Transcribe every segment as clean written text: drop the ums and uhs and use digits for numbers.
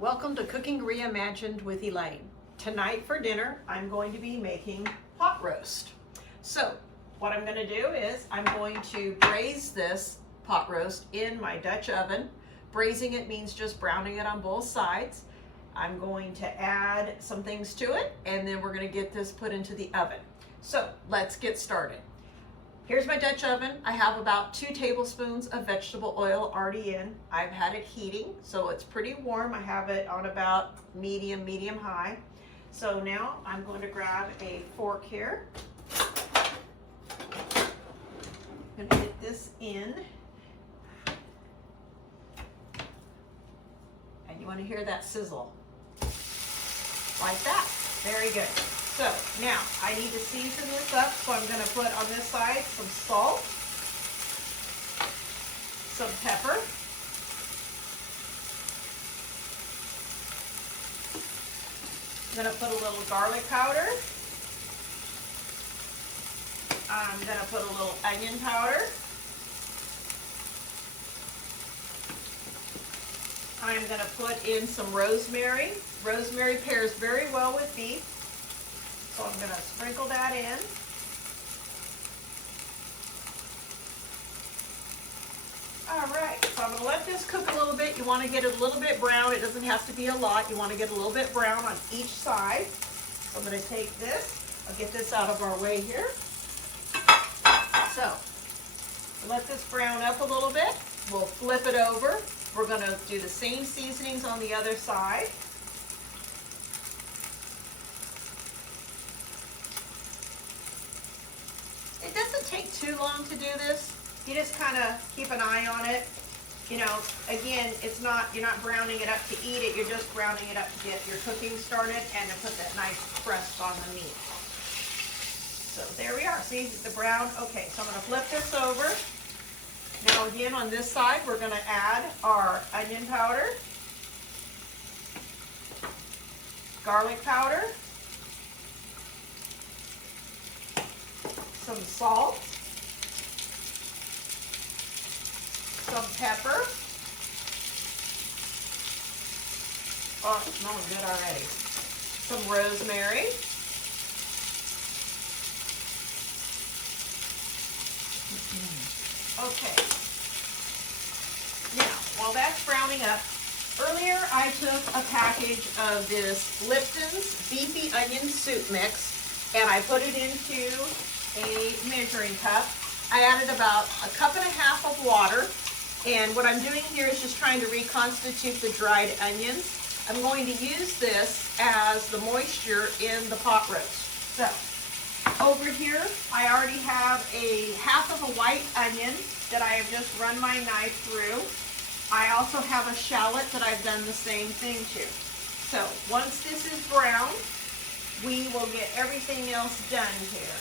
Welcome to Cooking Reimagined with Elaine. Tonight for dinner, I'm going to be making pot roast. So what I'm going to do is I'm going to braise this pot roast in my Dutch oven. Braising it means just browning it on both sides. I'm going to add some things to it, and then we're going to get this put into the oven. So let's get started. Here's my Dutch oven. I have about 2 tablespoons of vegetable oil already in. I've had it heating, so it's pretty warm. I have it on about medium high. So now I'm going to grab a fork here. I'm going to get this in. And you want to hear that sizzle. Like that. Very good. So now I need to season this up, so I'm going to put on this side some salt, some pepper, I'm going to put a little garlic powder, I'm going to put a little onion powder, I'm going to put in some rosemary. Rosemary pairs very well with beef. So I'm going to sprinkle that in. All right, so I'm going to let this cook a little bit. You want to get it a little bit brown. It doesn't have to be a lot. You want to get a little bit brown on each side. So I'm going to take this. I'll get this out of our way here. So let this brown up a little bit. We'll flip it over. We're going to do the same seasonings on the other side. It doesn't take too long to do this. You just kind of keep an eye on it. You know, again, you're not browning it up to eat it. You're just browning it up to get your cooking started and to put that nice crust on the meat. So there we are. See the brown? Okay, so I'm going to flip this over. Now again, on this side, we're going to add our onion powder, garlic powder, some salt, some pepper. Oh, it's smelling good already. Some rosemary. Okay. Now, while that's browning up, earlier I took a package of this Lipton's Beefy Onion Soup Mix and I put it into a measuring cup. I added about 1.5 cups of water, and what I'm doing here is just trying to reconstitute the dried onions. I'm going to use this as the moisture in the pot roast. So over here I already have a 1/2 of a white onion that I have just run my knife through. I also have a shallot that I've done the same thing to. So once this is brown, we will get everything else done here.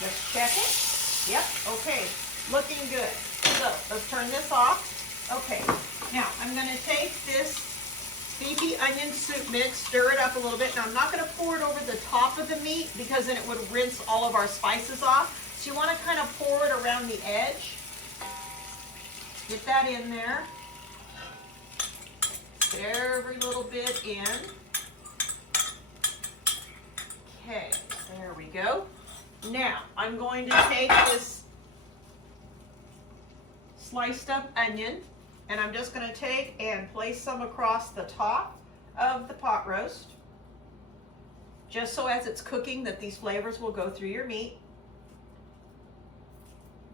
Just check it. Yep, okay, looking good. So let's turn this off. Okay, now I'm going to take this beefy onion soup mix, stir it up a little bit. Now I'm not going to pour it over the top of the meat because then it would rinse all of our spices off. So you want to kind of pour it around the edge. Get that in there. Get every little bit in. Okay, there we go. Now, I'm going to take this sliced up onion, and I'm just going to take and place some across the top of the pot roast, just so as it's cooking that these flavors will go through your meat.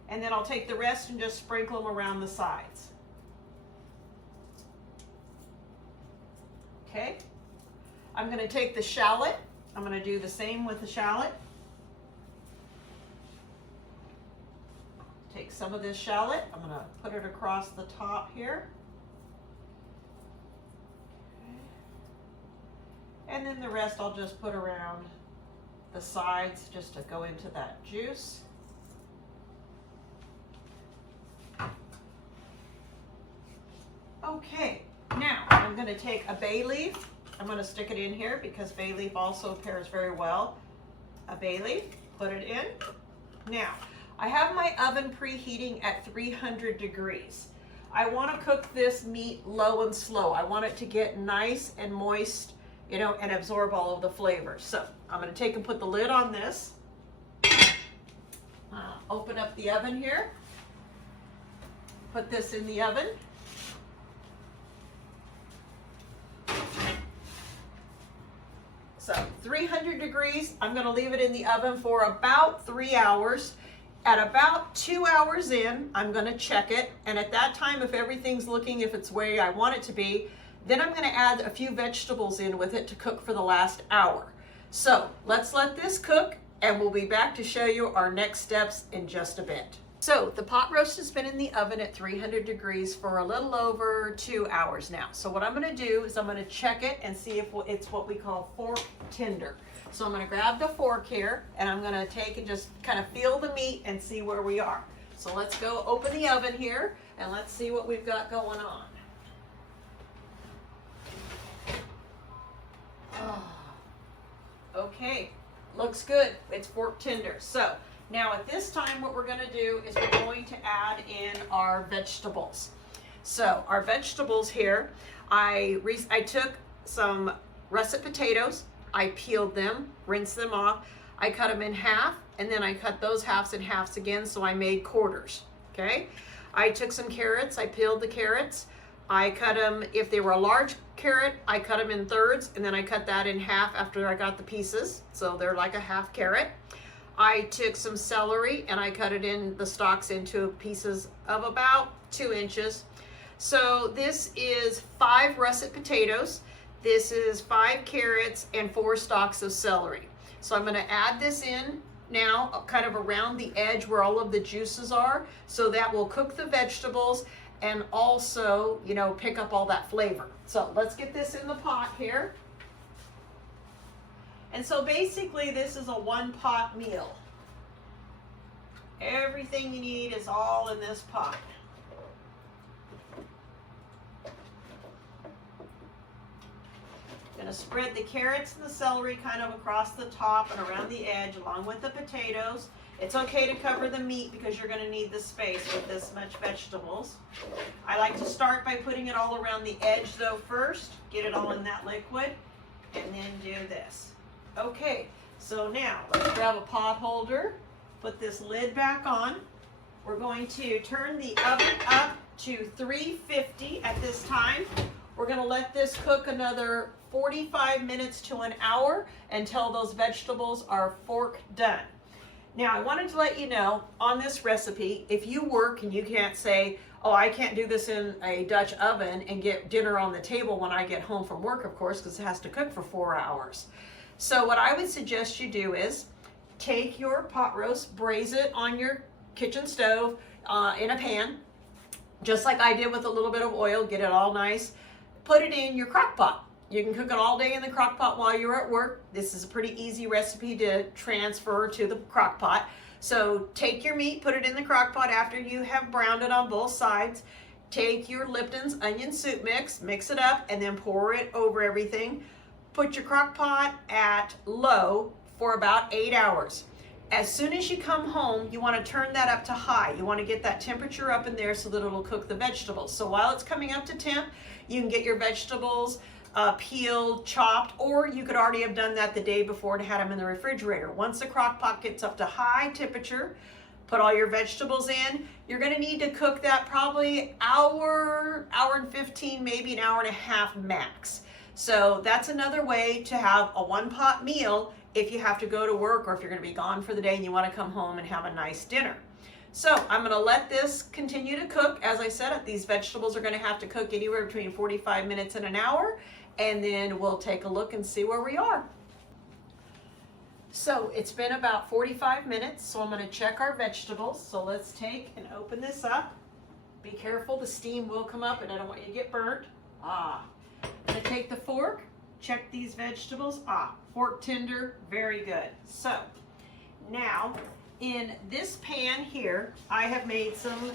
And then I'll take the rest and just sprinkle them around the sides. Okay, I'm going to take the shallot. I'm going to do the same with the shallot. Take some of this shallot, I'm going to put it across the top here. And then the rest I'll just put around the sides just to go into that juice. Okay, now I'm going to take a bay leaf. I'm going to stick it in here because bay leaf also pairs very well. A bay leaf, put it in. Now, I have my oven preheating at 300 degrees. I want to cook this meat low and slow. I want it to get nice and moist, you know, and absorb all of the flavors. So I'm going to take and put the lid on this. Open up the oven here. Put this in the oven. So 300 degrees, I'm going to leave it in the oven for about 3 hours. At about 2 hours in, I'm going to check it. And at that time, if everything's looking, if it's the way I want it to be, then I'm going to add a few vegetables in with it to cook for the last hour. So let's let this cook, and we'll be back to show you our next steps in just a bit. So the pot roast has been in the oven at 300 degrees for a little over 2 hours now. So what I'm going to do is I'm going to check it and see if it's what we call fork tender. So I'm going to grab the fork here, and I'm going to take and just kind of feel the meat and see where we are. So let's go open the oven here, and let's see what we've got going on. Oh, okay, looks good. It's fork tender. So now at this time, what we're going to do is we're going to add in our vegetables. So our vegetables here, I took some russet potatoes, I peeled them, rinsed them off, I cut them in half, and then I cut those halves in halves again, so I made quarters, okay? I took some carrots, I peeled the carrots, I cut them, if they were a large carrot, I cut them in thirds, and then I cut that in half after I got the pieces, so they're like a half carrot. I took some celery and I cut it in the stalks into pieces of about 2 inches. So this is 5 russet potatoes. This is 5 carrots and 4 stalks of celery. So I'm going to add this in now kind of around the edge where all of the juices are. So that will cook the vegetables and also, you know, pick up all that flavor. So let's get this in the pot here. And so basically this is a 1-pot meal. Everything you need is all in this pot. Going to spread the carrots and the celery kind of across the top and around the edge along with the potatoes. It's okay to cover the meat because you're going to need the space with this much vegetables. I like to start by putting it all around the edge though first, get it all in that liquid, and then do this. Okay, so now let's grab a pot holder, put this lid back on. We're going to turn the oven up to 350 at this time. We're going to let this cook another 45 minutes to an hour until those vegetables are fork done. Now I wanted to let you know on this recipe, if you work and you can't say, oh, I can't do this in a Dutch oven and get dinner on the table when I get home from work, of course, because it has to cook for 4 hours. So what I would suggest you do is take your pot roast, braise it on your kitchen stove in a pan, just like I did with a little bit of oil, get it all nice. Put it in your crock pot. You can cook it all day in the crock pot while you're at work. This is a pretty easy recipe to transfer to the crock pot. So take your meat, put it in the crock pot after you have browned it on both sides. Take your Lipton's onion soup mix it up, and then pour it over everything. Put your crock pot at low for about 8 hours. As soon as you come home, you want to turn that up to high. You want to get that temperature up in there so that it'll cook the vegetables. So while it's coming up to temp, you can get your vegetables peeled, chopped, or you could already have done that the day before and had them in the refrigerator. Once the crock pot gets up to high temperature, put all your vegetables in. You're going to need to cook that probably hour and 15, maybe an hour and a half max. So that's another way to have a 1-pot meal if you have to go to work or if you're going to be gone for the day and you want to come home and have a nice dinner. So I'm going to let this continue to cook. As I said, these vegetables are going to have to cook anywhere between 45 minutes and an hour, and then we'll take a look and see where we are. So it's been about 45 minutes, so I'm going to check our vegetables. So let's take and open this up. Be careful, the steam will come up and I don't want you to get burnt. I'm going to take the fork, check these vegetables. Fork tender, very good. So now in this pan here, I have made some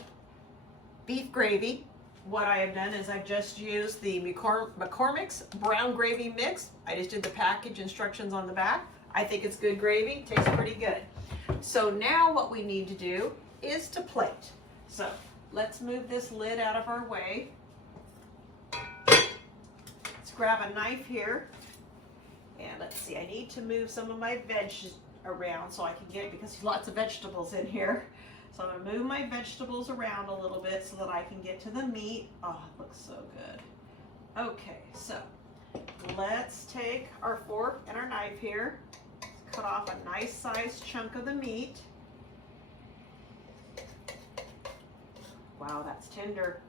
beef gravy. What I have done is I've just used the McCormick's brown gravy mix. I just did the package instructions on the back. I think it's good gravy, tastes pretty good. So now what we need to do is to plate. So let's move this lid out of our way. Let's grab a knife here. And let's see, I need to move some of my veg around so I can get, because there's lots of vegetables in here. So I'm gonna move my vegetables around a little bit so that I can get to the meat. Oh, it looks so good. Okay, so let's take our fork and our knife here. Let's cut off a nice sized chunk of the meat. Wow, that's tender,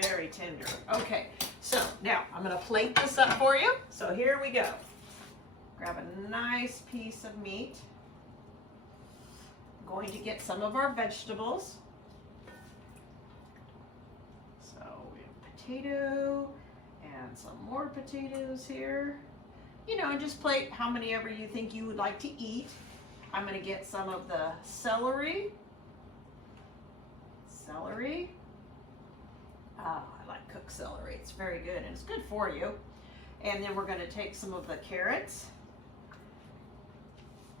very tender. Okay, so now I'm gonna plate this up for you. So here we go. Grab a nice piece of meat. I'm going to get some of our vegetables. So we have potato and some more potatoes here. You know, and just plate how many ever you think you would like to eat. I'm going to get some of the celery. Ah, I like cooked celery. It's very good and it's good for you. And then we're going to take some of the carrots.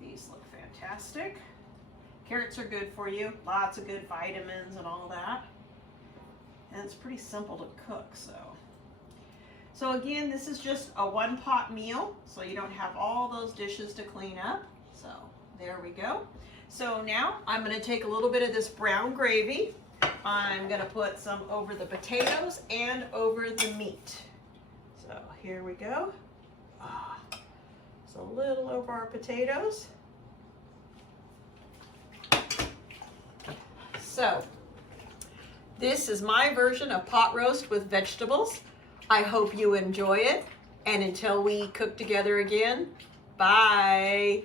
These look fantastic. Carrots are good for you. Lots of good vitamins and all that. And it's pretty simple to cook, so. So again, this is just a one-pot meal, so you don't have all those dishes to clean up. So there we go. So now I'm going to take a little bit of this brown gravy. I'm going to put some over the potatoes and over the meat. So here we go. So a little over our potatoes. So this is my version of pot roast with vegetables. I hope you enjoy it. And until we cook together again, bye.